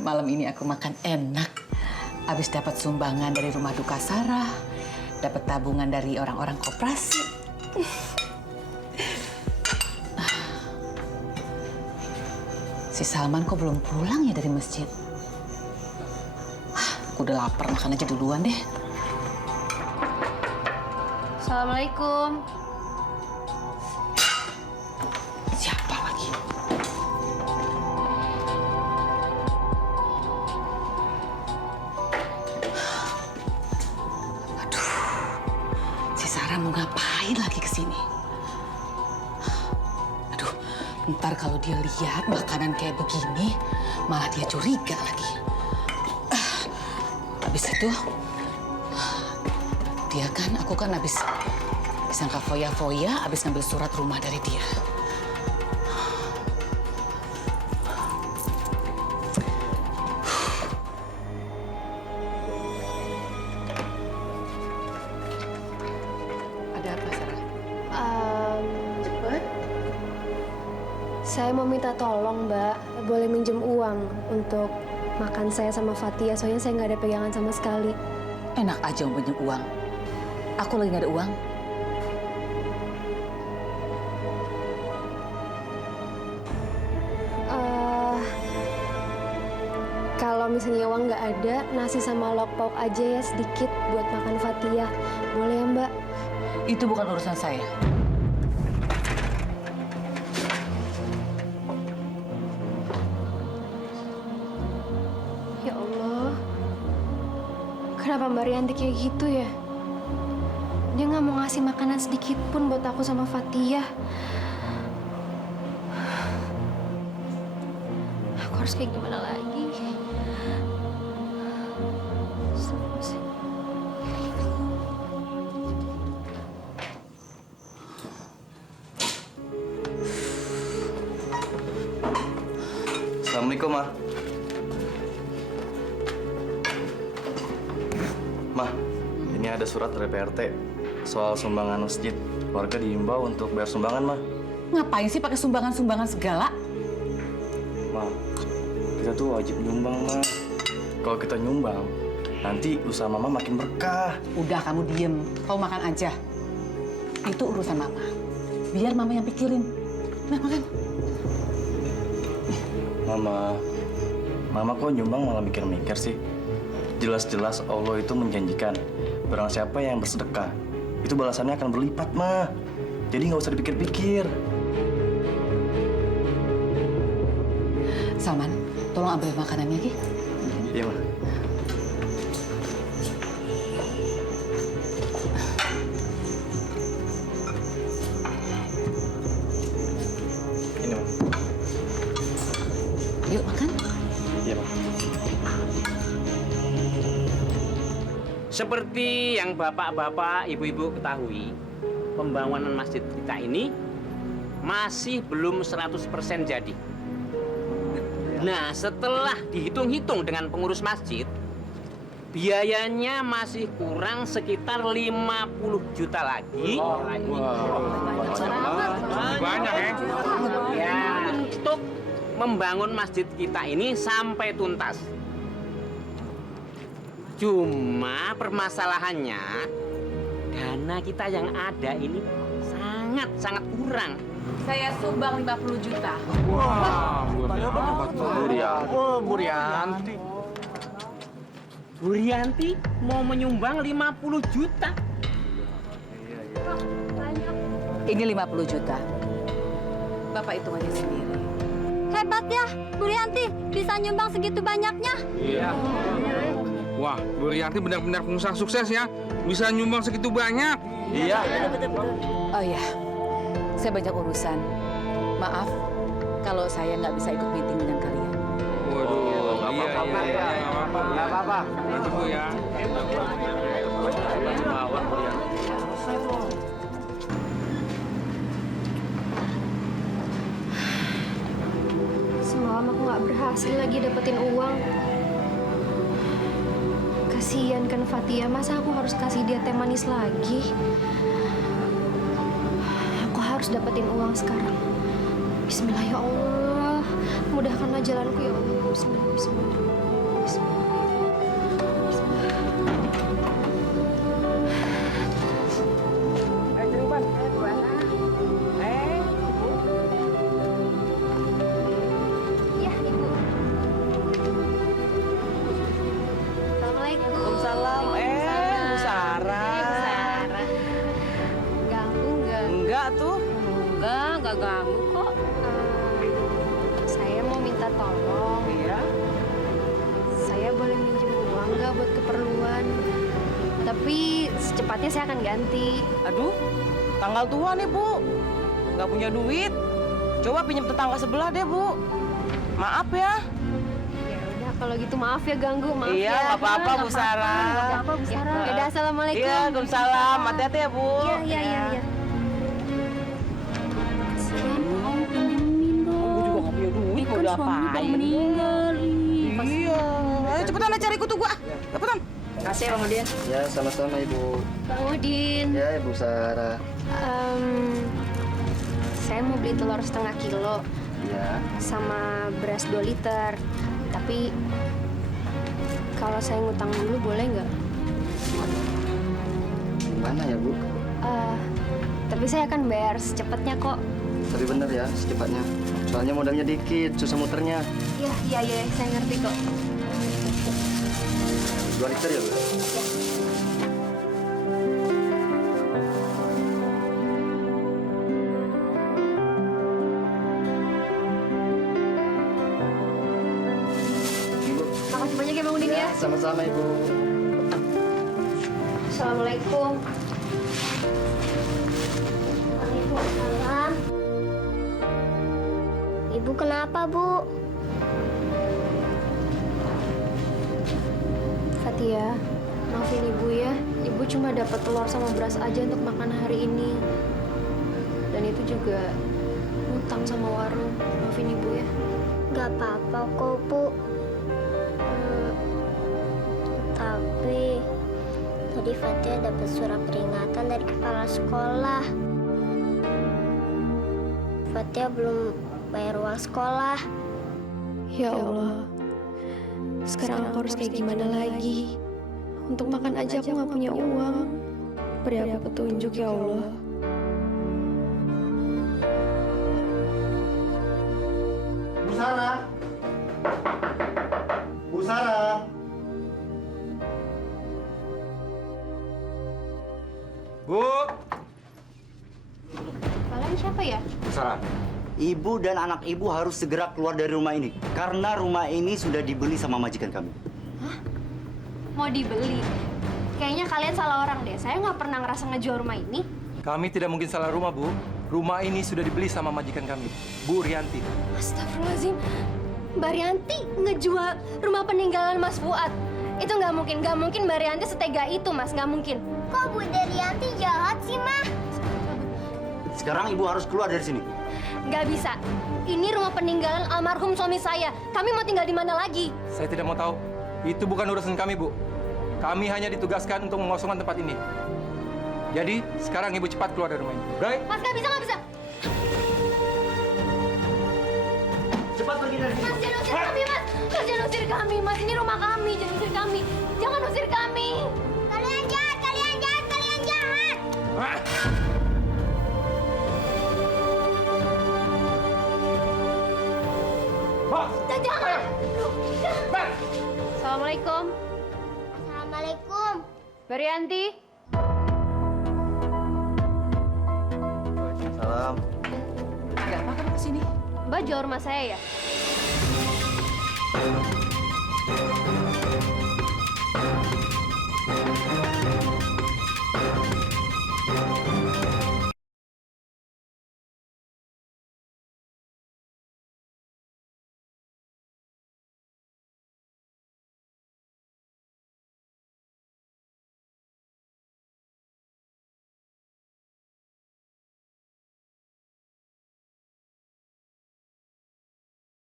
Malam ini aku makan enak. Habis dapat sumbangan dari rumah duka Sarah, dapat tabungan dari orang-orang koperasi. Si Salman kok belum pulang ya dari masjid? Aku udah lapar, makan aja duluan deh. Assalamualaikum. Siapa lagi? Aduh, si Sarah mau ngapain lagi ke sini? Aduh, ntar kalau dia lihat makanan kayak begini, malah dia curiga lagi. Habis itu, aku kan habis disangka foya-foya, habis ngambil surat rumah dari dia. Ada apa, Sarah? Cepet. Saya mau minta tolong, Mbak. Boleh minjem uang untuk makan saya sama Fatia, soalnya saya nggak ada pegangan sama sekali. Enak aja mau pinjam uang. Aku lagi nggak ada uang. Kalau misalnya uang nggak ada, nasi sama lauk pauk aja ya sedikit buat makan Fatia. Boleh ya, Mbak? Itu bukan urusan saya. Ya Allah, kenapa Mbak Rianti kayak gitu ya? Dia nggak mau ngasih makanan sedikit pun buat aku sama Fatia. Aku harus kayak gimana lagi? Assalamualaikum, Ma. Ma, ini ada surat dari PRT soal sumbangan masjid. Warga diimbau untuk bayar sumbangan, Ma. Ngapain sih pakai sumbangan-sumbangan segala? Ma, kita tuh wajib nyumbang, Ma. Kalau kita nyumbang, nanti usaha Mama makin berkah. Udah, kamu diem. Kau makan aja. Itu urusan Mama. Biar Mama yang pikirin. Nah, makan. Mama kok nyumbang malah mikir-mikir sih? Jelas-jelas Allah itu menjanjikan, barang siapa yang bersedekah, itu balasannya akan berlipat, Ma. Jadi nggak usah dipikir-pikir. Salman, tolong ambil makanannya, Ki. Iya, Ma. Ini, Ma. Yuk, makan. Iya, Ma. Seperti yang bapak-bapak, ibu-ibu ketahui, pembangunan masjid kita ini masih belum 100% jadi. Nah, setelah dihitung-hitung dengan pengurus masjid, biayanya masih kurang sekitar 50 juta lagi. Banyak ya? Ya, untuk membangun masjid kita ini sampai tuntas. Cuma permasalahannya, dana kita yang ada ini sangat kurang. Saya sumbang 50 juta. Wah, Bu Rianti. Bu Rianti mau menyumbang 50 juta. Ini 50 juta. Bapak hitung aja sendiri. Hebat ya, Bu Rianti bisa nyumbang segitu banyaknya. Iya. Wah, Bu Rianti benar-benar pengusaha sukses ya. Bisa nyumbang segitu banyak. Iya. Oh ya, saya banyak urusan. Maaf kalau saya nggak bisa ikut meeting dengan kalian. Waduh, iya. Nggak apa-apa. Itu Bu ya. Semalam aku nggak berhasil lagi dapetin uang. Kasian kan Fatia, masa aku harus kasih dia teh manis lagi? Aku harus dapetin uang sekarang. Bismillah ya Allah. Mudahkanlah jalanku ya Allah. Bismillah, bismillah. Bismillah. Ya, Ibu. Assalamualaikum. Waalaikumsalam. Bu Sarah. Bu Sarah. Ganggu nggak? Enggak tuh. Enggak ganggu kok. Saya mau minta tolong. Iya. Saya boleh minjem uang nggak buat keperluan? Tapi secepatnya saya akan ganti. Aduh, tanggal tua nih, Bu. Nggak punya duit. Coba pinjam tetangga sebelah deh, Bu. Maaf ya. Ya udah kalau gitu maaf ya ganggu, maaf Iya, ya. nggak apa-apa, Bu Nggak Sarah. apa-apa, Bu Sarah. Ya udah, assalamualaikum. Iya, Waalaikumsalam. Hati-hati ya, Bu. Iya. Kasihan, Om pinjemin dong. Gue juga nggak punya duit, mau Kan suami diapain? udah meninggal. Iya. Ayo cepetan cari kutu gua. Cepetan. Kasih Bang Udin. Ya, sama-sama Ibu. Bang Udin. Ya, Ibu Sarah. Saya mau beli telur 1/2 kilo Ya. sama beras 2 liter. Tapi kalau saya ngutang dulu boleh nggak? Gimana ya, Bu? Tapi saya akan bayar secepatnya kok. Tapi bener ya, secepatnya. Soalnya modalnya dikit, susah muternya. Iya, saya ngerti kok. 2 liter ya, Bu? Ibu. Makasih banyak ya Bang Udin ya. Sama-sama, Ibu. Assalamualaikum. Waalaikumsalam. Ibu kenapa, Bu? Fatia, maafin Ibu ya. Ibu cuma dapat telur sama beras aja untuk makan hari ini. Dan itu juga ngutang sama warung. Maafin Ibu ya. Gak apa-apa kok, Bu. Tapi tadi Fatia dapat surat peringatan dari kepala sekolah. Fatia belum bayar uang sekolah. Ya Allah. Sekarang aku harus kayak gimana lagi? Untuk makan aja aku nggak punya uang. Beri aku petunjuk ya Allah. Bu Sarah. Bu Sarah. Bu. Kalian siapa ya? Sarah, ibu dan anak ibu harus segera keluar dari rumah ini. Karena rumah ini sudah dibeli sama majikan kami. Mau dibeli? Kayaknya kalian salah orang deh. Saya nggak pernah ngerasa ngejual rumah ini. Kami tidak mungkin salah rumah, Bu. Rumah ini sudah dibeli sama majikan kami, Bu Rianti. Astagfirullahaladzim. Mbak Rianti ngejual rumah peninggalan Mas Fuad. Itu nggak mungkin Mbak Rianti setega itu, Mas. Nggak mungkin. Kok Bu Rianti jahat sih, Mah? Sekarang ibu harus keluar dari sini. Nggak bisa. Ini rumah peninggalan almarhum suami saya. Kami mau tinggal di mana lagi? Saya tidak mau tahu. Itu bukan urusan kami, Bu. Kami hanya ditugaskan untuk mengosongkan tempat ini. Jadi, sekarang ibu cepat keluar dari rumah ini. Baik? Mas, nggak bisa. Cepat pergi dari sini. Mas, jangan usir kami, Mas. Mas, jangan usir kami, Mas. Ini rumah kami. Jangan usir kami. Jangan usir kami. Kalian jahat, kalian jahat, kalian jahat! Jangan. Assalamualaikum. Assalamualaikum. Mbak Rianti. Salam. Ada apa kamu kesini? Mbak jual rumah saya ya?